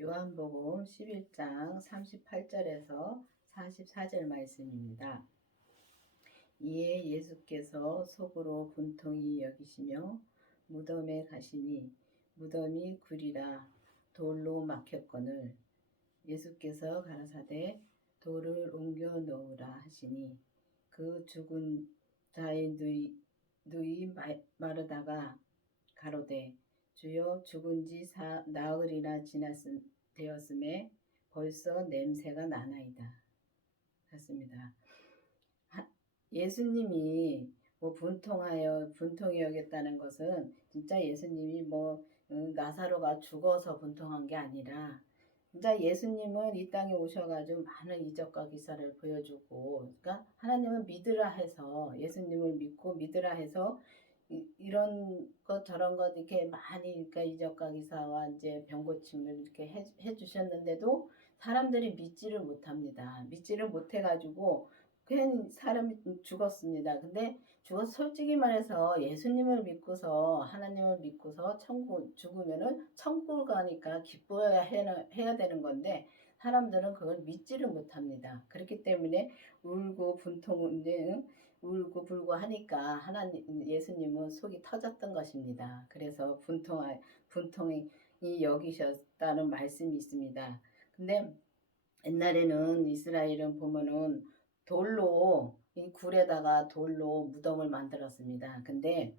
요한복음 11장 38절에서 44절 말씀입니다. 이에 예수께서 속으로 분통히 여기시며 무덤에 가시니 무덤이 굴이라 돌로 막혔거늘 예수께서 가라사대 돌을 옮겨 놓으라 하시니 그 죽은 자의 누이 마르다가 가로되 주여 죽은 지 나흘이나 되었음에 벌써 냄새가 나나이다. 같습니다. 예수님이 분통히 여겼다는 것은 진짜 예수님이 나사로가 죽어서 분통한 게 아니라 진짜 예수님은 이 땅에 오셔가지고 많은 이적과 기사를 보여주고, 그러니까 하나님은 믿으라 해서 예수님을 믿고 믿으라 해서 이런 것 저런 것 이렇게 많이 그러니까 이적과 기사와 이제 병 고침을 이렇게 해 주셨는데도 사람들이 믿지를 못합니다. 믿지를 못해가지고 괜히 사람이 죽었습니다. 근데 솔직히 말해서 예수님을 믿고서 하나님을 믿고서 죽으면은 천국 가니까 기뻐야 해야 되는 건데 사람들은 그걸 믿지를 못합니다. 그렇기 때문에 울고 불고 하니까 예수님은 속이 터졌던 것입니다. 그래서 분통이 여기셨다는 말씀이 있습니다. 근데 옛날에는 이스라엘은 보면은 이 굴에다가 돌로 무덤을 만들었습니다. 근데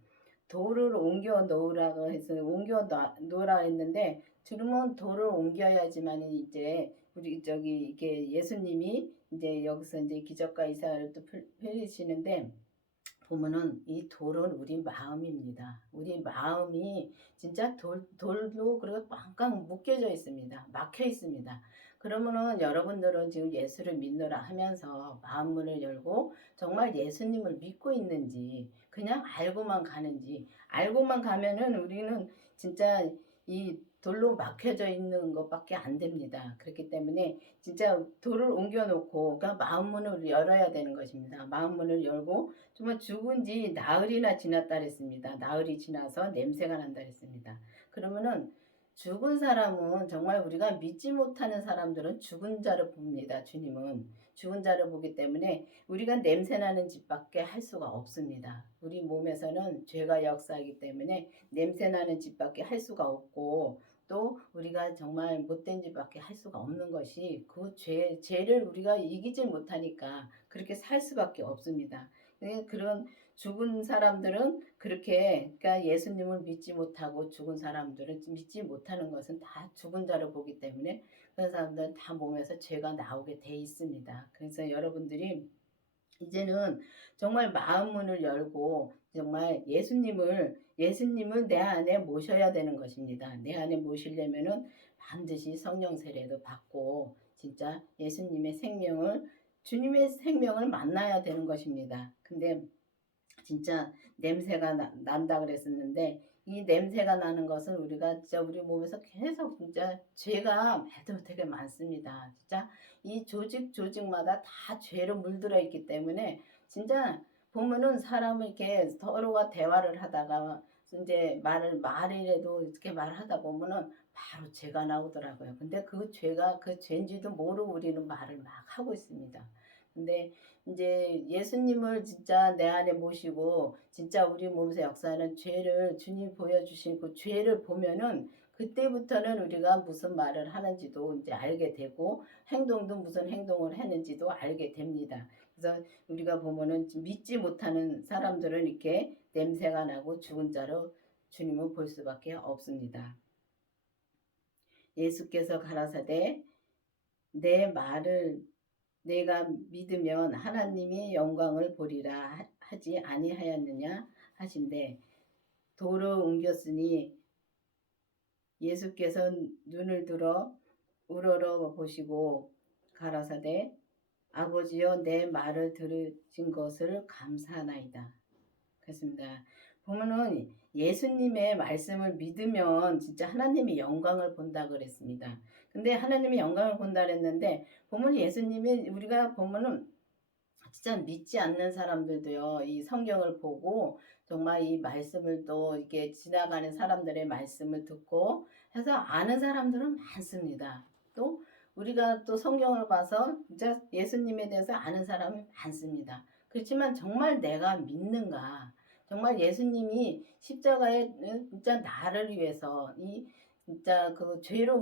돌을 옮겨 놓으라고 해서 놓으라 했는데 지금은 돌을 옮겨야지만 이제 우리 이게 예수님이 이제 여기서 이제 기적과 이사를 또 펼치시는데 보면은 이 돌은 우리 마음입니다. 우리 마음이 진짜 돌도 그리고 꽝꽝 묶여져 있습니다. 막혀 있습니다. 그러면은 여러분들은 지금 예수를 믿노라 하면서 마음문을 열고 정말 예수님을 믿고 있는지 그냥 알고만 가는지, 알고만 가면은 우리는 진짜 이 돌로 막혀져 있는 것밖에 안 됩니다. 그렇기 때문에 진짜 돌을 옮겨 놓고 그러니까 마음문을 열어야 되는 것입니다. 마음문을 열고 정말 죽은 지 나흘이나 지났다 그랬습니다. 나흘이 지나서 냄새가 난다 그랬습니다. 그러면은 죽은 사람은 정말 우리가 믿지 못하는 사람들은 죽은 자를 봅니다. 주님은 죽은 자를 보기 때문에 우리가 냄새나는 짓밖에 할 수가 없습니다. 우리 몸에서는 죄가 역사하기 때문에 냄새나는 짓밖에 할 수가 없고 또 우리가 정말 못된 짓밖에 할 수가 없는 것이 그 죄를 우리가 이기지 못하니까 그렇게 살 수밖에 없습니다. 그런 죽은 사람들은 그러니까 예수님을 믿지 못하고 죽은 사람들은 믿지 못하는 것은 다 죽은 자를 보기 때문에 그런 사람들은 다 몸에서 죄가 나오게 돼 있습니다. 그래서 여러분들이 이제는 정말 마음문을 열고 정말 예수님을 내 안에 모셔야 되는 것입니다. 내 안에 모시려면은 반드시 성령 세례도 받고 진짜 주님의 생명을 만나야 되는 것입니다. 근데 진짜 냄새가 난다 그랬었는데 이 냄새가 나는 것은 우리가 진짜 우리 몸에서 계속 진짜 죄가 되게 많습니다. 진짜 이 조직마다 다 죄로 물들어 있기 때문에 진짜 보면은 사람을 이렇게 서로가 대화를 하다가 이제 말이라도 이렇게 말하다 보면은 바로 죄가 나오더라고요. 근데 그 죄인지도 모르고 우리는 말을 막 하고 있습니다. 근데 이제 예수님을 진짜 내 안에 모시고 진짜 우리 몸에서 역사하는 죄를 주님 보여주신 그 죄를 보면은 그때부터는 우리가 무슨 말을 하는지도 이제 알게 되고 행동도 무슨 행동을 했는지도 알게 됩니다. 그래서 우리가 보면은 믿지 못하는 사람들은 이렇게 냄새가 나고 죽은 자로 주님을 볼 수밖에 없습니다. 예수께서 가라사대 내 말을 내가 믿으면 하나님이 영광을 보리라 하지 아니하였느냐 하신대 돌을 옮겼으니 예수께서 눈을 들어 우러러 보시고 가라사대 아버지여 내 말을 들으신 것을 감사하나이다. 그렇습니다. 보면은 예수님의 말씀을 믿으면 진짜 하나님의 영광을 본다 그랬습니다. 근데 하나님의 영광을 본다 그랬는데 보면 예수님이 우리가 보면은 진짜 믿지 않는 사람들도요 이 성경을 보고 정말 이 말씀을 또 이렇게 지나가는 사람들의 말씀을 듣고 해서 아는 사람들은 많습니다. 또 우리가 또 성경을 봐서 진짜 예수님에 대해서 아는 사람이 많습니다. 그렇지만 정말 내가 믿는가? 정말 예수님이 십자가에 진짜 나를 위해서 이 진짜 그 죄로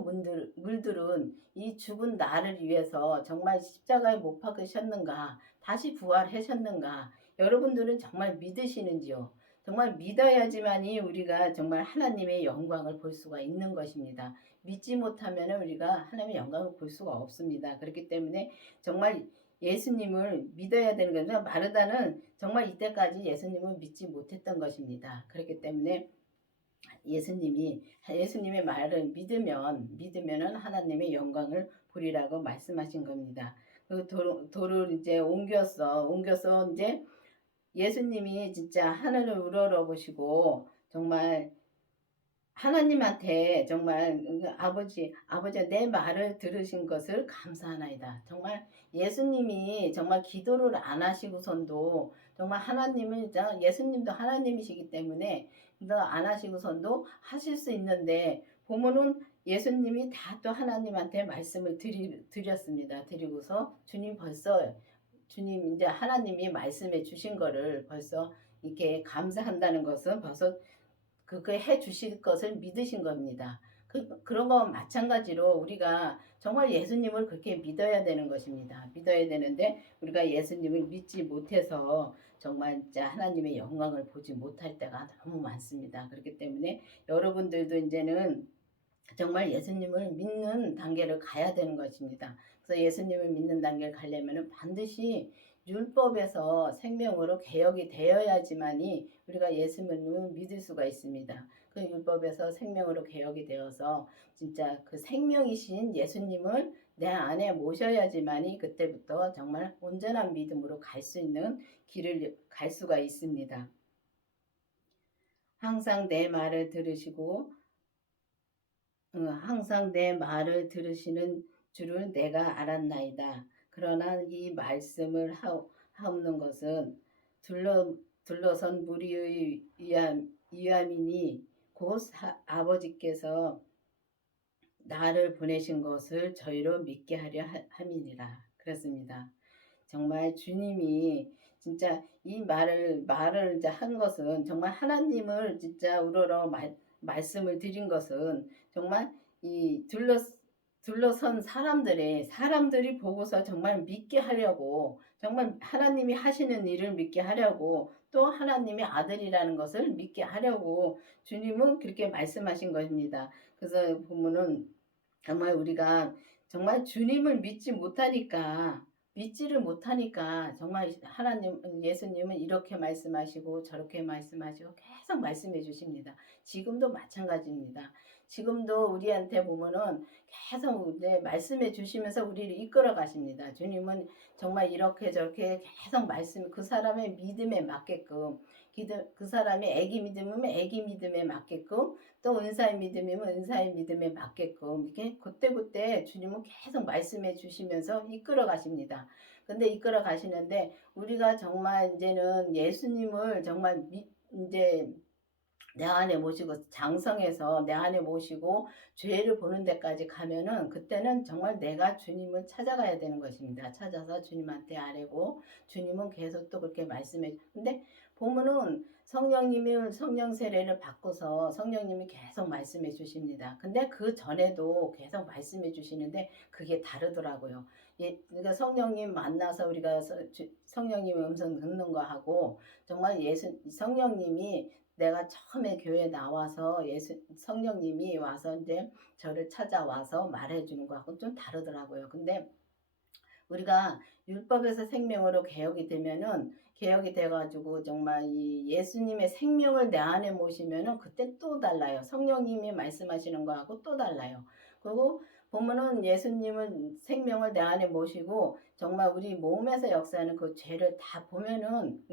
물들은 이 죽은 나를 위해서 정말 십자가에 못 박으셨는가? 다시 부활하셨는가? 여러분들은 정말 믿으시는지요? 정말 믿어야지만이 우리가 정말 하나님의 영광을 볼 수가 있는 것입니다. 믿지 못하면 우리가 하나님의 영광을 볼 수가 없습니다. 그렇기 때문에 정말 예수님을 믿어야 되는 거죠. 마르다는 정말 이때까지 예수님을 믿지 못했던 것입니다. 그렇기 때문에 예수님의 말을 믿으면은 하나님의 영광을 보리라고 말씀하신 겁니다. 그 돌을 이제 옮겨서 이제 예수님이 진짜 하늘을 우러러보시고 정말 하나님한테 정말 아버지 내 말을 들으신 것을 감사하나이다. 정말 예수님이 정말 기도를 안 하시고선도 정말 예수님도 하나님이시기 때문에 기도 안 하시고선도 하실 수 있는데 보면은 예수님이 다 또 하나님한테 말씀을 드렸습니다. 드리고서 주님 이제 하나님이 말씀해 주신 거를 벌써 이렇게 감사한다는 것은 벌써 그렇게 해 주실 것을 믿으신 겁니다. 그런 거 마찬가지로 우리가 정말 예수님을 그렇게 믿어야 되는 것입니다. 믿어야 되는데 우리가 예수님을 믿지 못해서 정말 진짜 하나님의 영광을 보지 못할 때가 너무 많습니다. 그렇기 때문에 여러분들도 이제는 정말 예수님을 믿는 단계를 가야 되는 것입니다. 그래서 예수님을 믿는 단계를 가려면 반드시 율법에서 생명으로 개혁이 되어야지만이 우리가 예수님을 믿을 수가 있습니다. 그 율법에서 생명으로 개혁이 되어서 진짜 그 생명이신 예수님을 내 안에 모셔야지만이 그때부터 정말 온전한 믿음으로 갈 수 있는 길을 갈 수가 있습니다. 항상 내 말을 들으시고 항상 내 말을 들으시는 줄을 내가 알았나이다. 그러나 이 말씀을 하옵는 것은 둘러선 무리의 위함이니 곧 아버지께서 나를 보내신 것을 저희로 믿게 하려 함이니라. 그렇습니다. 정말 주님이 진짜 이 말을 이제 한 것은 정말 하나님을 진짜 우러러 말씀을 드린 것은 정말 이 둘러선 사람들이 보고서 정말 믿게 하려고 정말 하나님이 하시는 일을 믿게 하려고 또 하나님의 아들이라는 것을 믿게 하려고 주님은 그렇게 말씀하신 것입니다. 그래서 보면은 정말 우리가 정말 주님을 믿지를 못하니까 정말 예수님은 이렇게 말씀하시고 저렇게 말씀하시고 계속 말씀해 주십니다. 지금도 마찬가지입니다. 지금도 우리한테 보면은 계속 이제 말씀해 주시면서 우리를 이끌어 가십니다. 주님은 정말 이렇게 저렇게 계속 그 사람의 믿음에 맞게끔 그 사람이 애기 믿음이면 애기 믿음에 맞게끔 또 은사의 믿음이면 은사의 믿음에 맞게끔 이렇게 그때그때 주님은 계속 말씀해 주시면서 이끌어 가십니다. 근데 이끌어 가시는데 우리가 정말 이제는 예수님을 정말 이제 내 안에 모시고 장성해서 내 안에 모시고 죄를 보는 데까지 가면은 그때는 정말 내가 주님을 찾아가야 되는 것입니다. 찾아서 주님한테 아뢰고 주님은 계속 또 그렇게 말씀해. 근데 보면은 성령님이 성령 세례를 받고서 성령님이 계속 말씀해 주십니다. 근데 그 전에도 계속 말씀해 주시는데 그게 다르더라고요. 그러니까 성령님 만나서 우리가 성령님의 음성 듣는 거 하고 정말 성령님이 내가 처음에 교회에 나와서 성령님이 와서 이제 저를 찾아와서 말해주는 거하고 좀 다르더라고요. 근데 우리가 율법에서 생명으로 개혁이 돼가지고 정말 이 예수님의 생명을 내 안에 모시면은 그때 또 달라요. 성령님이 말씀하시는 거하고 또 달라요. 그리고 보면은 예수님은 생명을 내 안에 모시고 정말 우리 몸에서 역사하는 그 죄를 다 보면은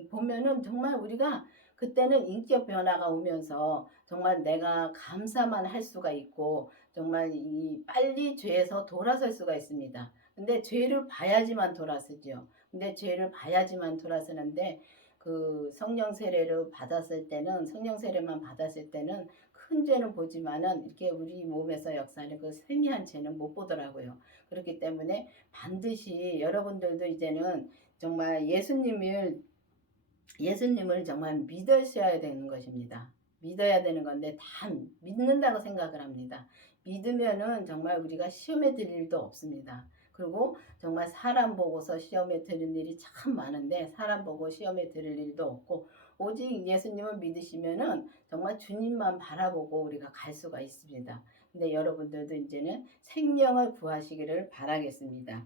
정말 우리가 그때는 인격 변화가 오면서 정말 내가 감사만 할 수가 있고 정말 이 빨리 죄에서 돌아설 수가 있습니다. 근데 죄를 봐야지만 돌아서죠. 근데 죄를 봐야지만 돌아서는데 그 성령 세례를 받았을 때는 성령 세례만 받았을 때는 큰 죄는 보지만은 이렇게 우리 몸에서 역사하는 그 세미한 죄는 못 보더라고요. 그렇기 때문에 반드시 여러분들도 이제는 정말 예수님을 정말 믿으셔야 되는 것입니다. 믿어야 되는 건데 다 믿는다고 생각을 합니다. 믿으면은 정말 우리가 시험에 들 일도 없습니다. 그리고 정말 사람 보고서 시험에 드는 일이 참 많은데 사람 보고 시험에 들을 일도 없고 오직 예수님을 믿으시면은 정말 주님만 바라보고 우리가 갈 수가 있습니다. 근데 여러분들도 이제는 생명을 구하시기를 바라겠습니다.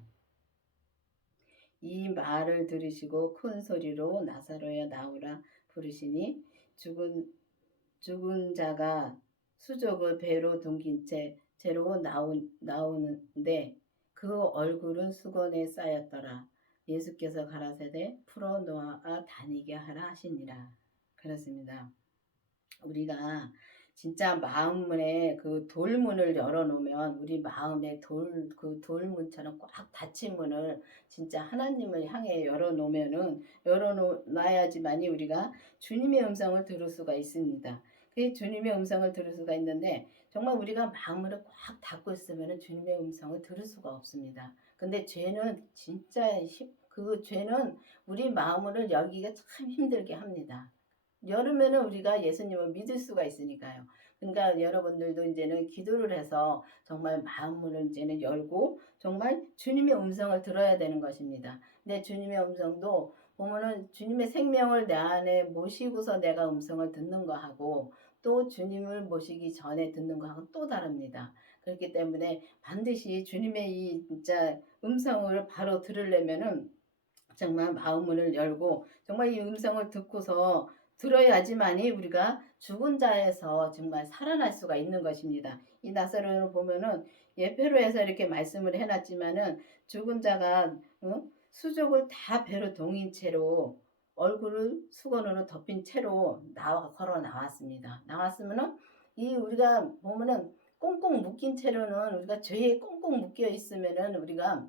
이 말을 들으시고 큰 소리로 나사로야 나오라 부르시니 죽은 자가 수족을 배로 동긴 채로 나오는데 그 얼굴은 수건에 쌓였더라. 예수께서 가라사대 풀어놓아 다니게 하라 하시니라. 그렇습니다. 우리가 진짜 마음에 그 돌문을 열어놓으면 우리 마음에 그 돌문처럼 꽉 닫힌 문을 진짜 하나님을 향해 열어놔야지만이 우리가 주님의 음성을 들을 수가 있습니다. 그 주님의 음성을 들을 수가 있는데 정말 우리가 마음을 꽉 닫고 있으면 주님의 음성을 들을 수가 없습니다. 근데 죄는 진짜 그 죄는 우리 마음을 열기가 참 힘들게 합니다. 열으면은 우리가 예수님을 믿을 수가 있으니까요. 그러니까 여러분들도 이제는 기도를 해서 정말 마음문을 이제는 열고 정말 주님의 음성을 들어야 되는 것입니다. 근데 주님의 음성도 보면은 주님의 생명을 내 안에 모시고서 내가 음성을 듣는 거하고 또 주님을 모시기 전에 듣는 거하고 또 다릅니다. 그렇기 때문에 반드시 주님의 이 진짜 음성을 바로 들으려면은 정말 마음문을 열고 정말 이 음성을 듣고서 들어야지만이 우리가 죽은 자에서 정말 살아날 수가 있는 것입니다. 이 나사로를 보면은 예표로에서 이렇게 말씀을 해놨지만은 죽은 자가 수족을 다 배로 동인 채로 얼굴을 수건으로 덮인 채로 걸어 나왔습니다. 나왔으면은 이 우리가 보면은 꽁꽁 묶인 채로는 우리가 죄에 꽁꽁 묶여 있으면은 우리가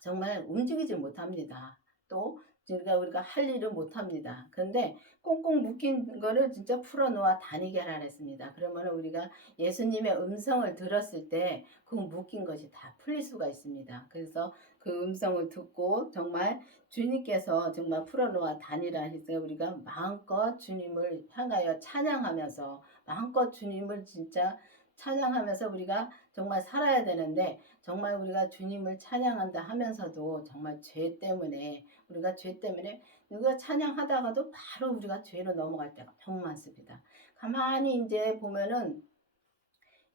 정말 움직이지 못합니다. 또 우리가 할 일을 못합니다. 그런데 꽁꽁 묶인 거를 진짜 풀어놓아 다니게 하라 했습니다. 그러면 우리가 예수님의 음성을 들었을 때 그 묶인 것이 다 풀릴 수가 있습니다. 그래서 그 음성을 듣고 정말 주님께서 정말 풀어놓아 다니라 해서 우리가 마음껏 주님을 향하여 찬양하면서 마음껏 주님을 진짜 찬양하면서 우리가 정말 살아야 되는데 정말 우리가 주님을 찬양한다 하면서도 정말 죄 때문에 우리가 찬양하다가도 바로 우리가 죄로 넘어갈 때가 너무 많습니다. 가만히 이제 보면은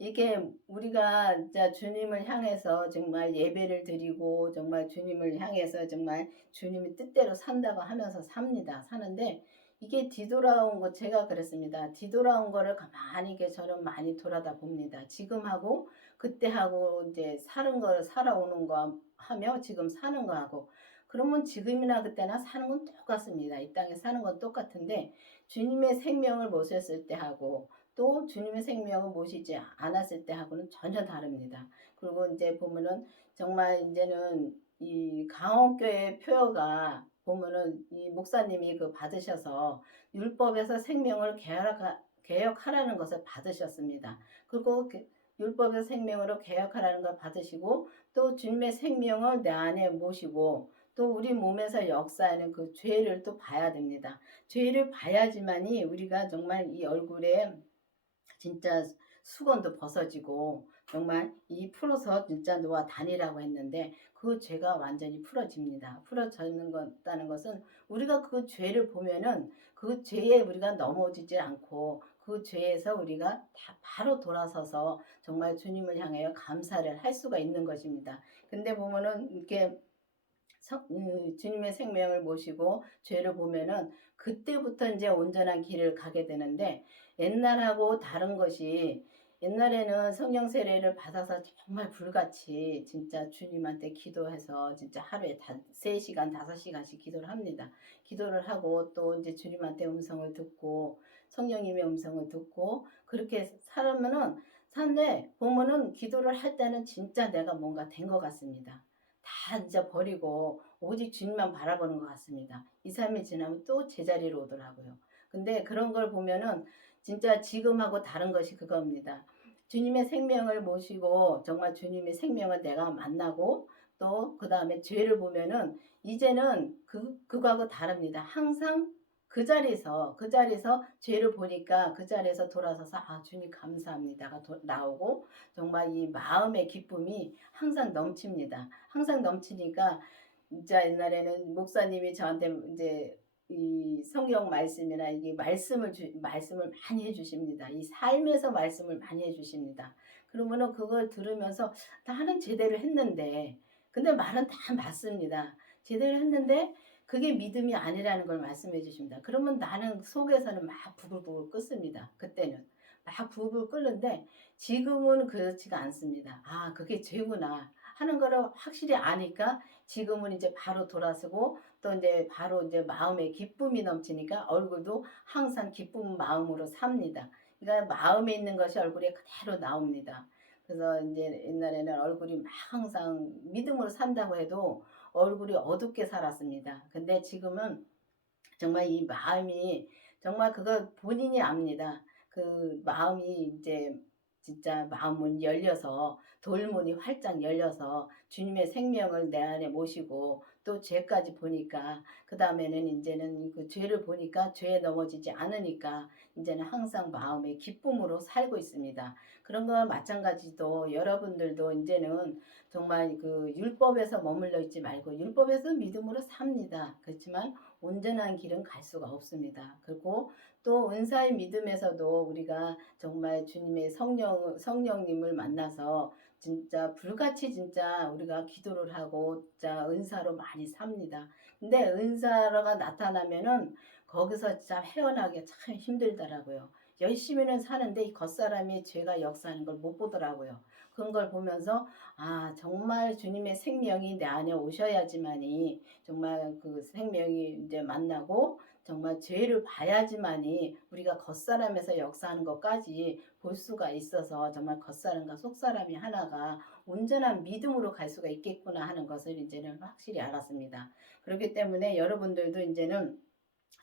이게 우리가 진짜 주님을 향해서 정말 예배를 드리고 정말 주님을 향해서 정말 주님의 뜻대로 산다고 하면서 사는데 이게 뒤돌아온 거 제가 그랬습니다. 뒤돌아온 거를 가만히 저는 많이 돌아다 봅니다. 지금하고 그때하고 이제 살아오는 거 하며 지금 사는 거하고 그러면 지금이나 그때나 사는 건 똑같습니다. 이 땅에 사는 건 똑같은데 주님의 생명을 모셨을 때하고 또 주님의 생명을 모시지 않았을 때하고는 전혀 다릅니다. 그리고 이제 보면은 정말 이제는 이 강원교회 표어가 보면은 이 목사님이 그 받으셔서 율법에서 생명을 개혁하라는 것을 받으셨습니다. 그리고 율법의 생명으로 개혁하라는 걸 받으시고 또 주님의 생명을 내 안에 모시고 또 우리 몸에서 역사하는 그 죄를 또 봐야 됩니다. 죄를 봐야지만이 우리가 정말 이 얼굴에 진짜 수건도 벗어지고 정말 이 풀어서 진짜 놓아 다니라고 했는데 그 죄가 완전히 풀어집니다. 풀어지는 것다는 것은 우리가 그 죄를 보면은 그 죄에 우리가 넘어지지 않고 그 죄에서 우리가 다 바로 돌아서서 정말 주님을 향하여 감사를 할 수가 있는 것입니다. 근데 보면은 이렇게 주님의 생명을 모시고 죄를 보면은 그때부터 이제 온전한 길을 가게 되는데 옛날하고 다른 것이 옛날에는 성령 세례를 받아서 정말 불같이 진짜 주님한테 기도해서 진짜 하루에 3시간, 5시간씩 기도를 합니다. 기도를 하고 또 이제 주님한테 음성을 듣고 성령님의 음성을 듣고 그렇게 살면은 산데 보면은 기도를 할 때는 진짜 내가 뭔가 된 것 같습니다. 다 이제 버리고 오직 주님만 바라보는 것 같습니다. 2-3일 지나면 또 제자리로 오더라고요. 근데 그런 걸 보면은 진짜 지금하고 다른 것이 그겁니다. 주님의 생명을 모시고 정말 주님의 생명을 내가 만나고 또 그다음에 죄를 보면은 이제는 그거하고 다릅니다. 항상 그 자리에서 죄를 보니까 그 자리에서 돌아서서 '아 주님 감사합니다.'가 나오고 정말 이 마음의 기쁨이 항상 넘칩니다. 항상 넘치니까 진짜 옛날에는 목사님이 저한테 인제 이 성경 말씀이나 이게 말씀을 많이 해 주십니다. 이 삶에서 말씀을 많이 해 주십니다. 그러면은 그걸 들으면서 나는 제대로 했는데 근데 말은 다 맞습니다. 제대로 했는데 그게 믿음이 아니라는 걸 말씀해 주십니다. 그러면 나는 속에서는 막 부글부글 끓습니다. 그때는. 막 부글부글 끓는데 지금은 그렇지가 않습니다. '아 그게 죄구나.' 하는 거를 확실히 아니까 지금은 이제 바로 돌아서고 또 인제 바로 인제 마음에 기쁨이 넘치니까 얼굴도 항상 기쁜 마음으로 삽니다. 그러니까 마음에 있는 것이 얼굴에 그대로 나옵니다. 그래서 인제 옛날에는 얼굴이 막 항상 믿음으로 산다고 해도 얼굴이 어둡게 살았습니다. 근데 지금은 정말 이 마음이 정말 그걸 본인이 압니다. 그 마음이 이제 진짜 마음문이 열려서 돌문이 활짝 열려서 주님의 생명을 내 안에 모시고 또 죄까지 보니까 그다음에는 인제는 그 죄를 보니까 죄에 넘어지지 않으니까 인제는 항상 마음의 기쁨으로 살고 있습니다. 그런 거와 마찬가지로 여러분들도 인제는 정말 그 율법에서 머물러 있지 말고 율법에서 믿음으로 삽니다. 그렇지만 온전한 길은 갈 수가 없습니다. 그리고 또 은사의 믿음에서도 우리가 정말 주님의 성령님을 만나서 진짜 불같이 진짜 우리가 기도를 하고 진짜 은사로 많이 삽니다. 근데 은사가 나타나면은 거기서 진짜 헤어나기가 참 힘들더라고요. 열심히는 사는데 이 겉사람이 죄가 역사하는 걸 못 보더라고요. 그런 걸 보면서 아 정말 주님의 생명이 내 안에 오셔야지만이 정말 그 생명이 이제 만나고 정말 죄를 봐야지만이 우리가 겉사람에서 역사하는 것까지 볼 수가 있어서 정말 겉사람과 속사람이 하나가 온전한 믿음으로 갈 수가 있겠구나 하는 것을 이제는 확실히 알았습니다. 그렇기 때문에 여러분들도 이제는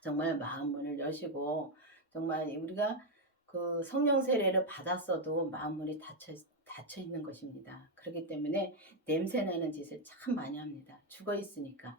정말 마음문을 여시고 정말 우리가 그 성령 세례를 받았어도 마음문이 닫혀 있는 것입니다. 그렇기 때문에 냄새 나는 짓을 참 많이 합니다. 죽어 있으니까.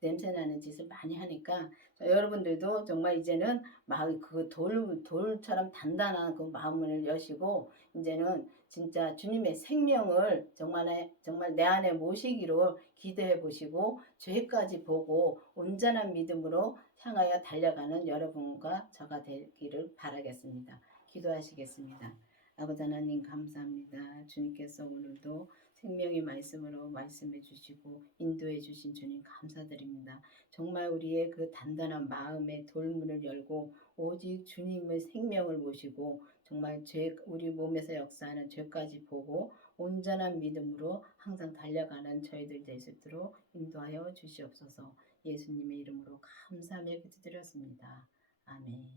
냄새 나는 짓을 많이 하니까 여러분들도 정말 이제는 막 그 돌처럼 단단한 그 마음을 여시고 이제는 진짜 주님의 생명을 정말 내 안에 모시기로 기도해 보시고 죄까지 보고 온전한 믿음으로 향하여 달려가는 여러분과 저가 되기를 바라겠습니다. 기도하시겠습니다. 아버지 하나님 감사합니다. 주님께서 오늘도 생명의 말씀으로 말씀해 주시고 인도해 주신 주님 감사드립니다. 정말 우리의 그 단단한 마음의 돌문을 열고 오직 주님의 생명을 모시고 정말 우리 몸에서 역사하는 죄까지 보고 온전한 믿음으로 항상 달려가는 저희들 될 수 있도록 인도하여 주시옵소서. 예수님의 이름으로 감사하며 기도드렸습니다. 아멘.